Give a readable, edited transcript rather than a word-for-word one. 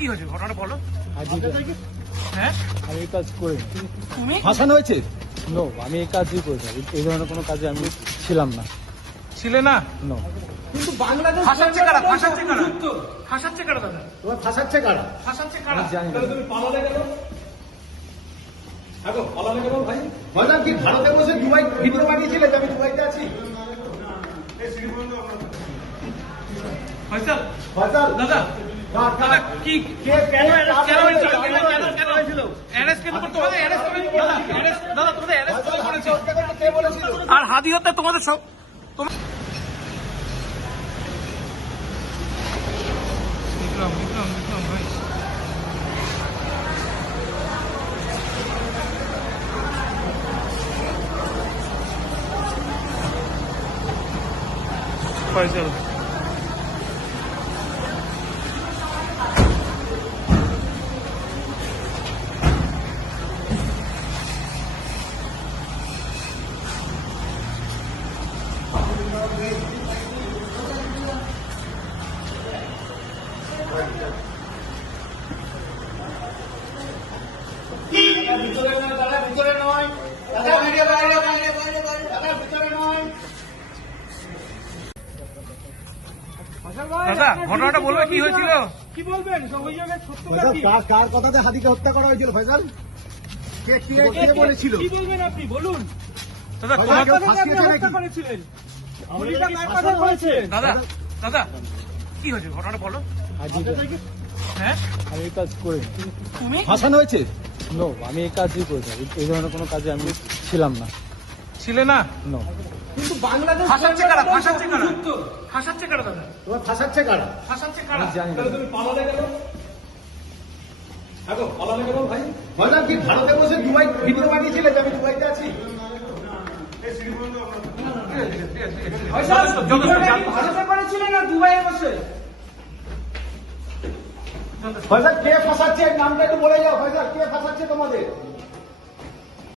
কি হয়েছে ঘটনাটা বলো। হ্যাঁ আমি এই কাজ করি। তুমি ফাঁসানো হয়েছে? নো, আমি এই কাজই করেছি। এই ধরনের কোনো কাজে আমি ছিলাম না। ছিলে না? নো। কিন্তু বাংলাদেশ ফাঁসাচ্ছে কারা? ফাঁসাচ্ছে কারা? ফাঁসাচ্ছে কারা দাদা? তোমার ফাঁসাচ্ছে কারা? ফাঁসাচ্ছে কারা? আমি জানি না। তাহলে তুমি পালালে কেন? দেখো পালালে কেন ভাই? ভাইজান কি ভারতে বসে দুবাই ভিডিও বানিয়েছিলে যে আমি দুবাইতে আছি? ফয়সাল ভাইজান দাদা দাদা কি কে কেন কেন হয়েছিল? কেন হয়েছিল? অ্যারেস্ট কেন করতে হবে? অ্যারেস্ট করে দাদা অ্যারেস্ট দাদা তোমাদের অ্যারেস্ট করে করেছে। কে বলেছিল? আর হাদি হত্যা তোমাদের সব বিক্রম বিক্রম বিক্রম ভাই ফয়সাল ভিতরে নয় দাদা, ভিডিও বাইরে বাইরে বাইরে বাইরে দাদা, ভিতরে নয়। দাদা ঘটনাটা বলবে কি হয়েছিল? কি বলবেন অভিযোগের সত্যতা কি? কার কথাতে হাদিকে হত্যা করা হয়েছিল ফাইজাল? কে কে বলেছিল? কি বলবেন আপনি বলুন। দাদা ফাঁসিয়েছে কোন নাকি? হত্যা করেছিলেন? গুলিটা কার কথা করেছিলেন? দাদা দাদা কি হয়েছে ঘটনাটা বলো। হ্যাঁ আমি এই কাজ করি। তুমি ফাঁসানো হয়েছে? নো, আমি এই কাজই করেছি। এই ধরনের কোনো কাজে আমি ছিলাম না। ছিলে না? নো। কিন্তু বাংলাদেশ ফাঁসাচ্ছে কারা? ফাঁসাচ্ছে কারা? ফাঁসাচ্ছে কারা দাদা? তোমার ফাঁসাচ্ছে কারা? ফাঁসাচ্ছে কারা? আমি জানি না। তাহলে তুমি পালালে কেন? দেখো পালালে কেন ভাই? ভাইজান কি ভারতে বসে দুবাই ভিডিও বানিয়েছিলে যে আমি দুবাইতে আছি? ভারতে করেছিলেন না দুবাইয়ে বসে? ভাইজান কে ফাঁসাচ্ছে? নামটা একটু বলে যাও ভাইজান, কে ফাঁসাচ্ছে তোমাদের?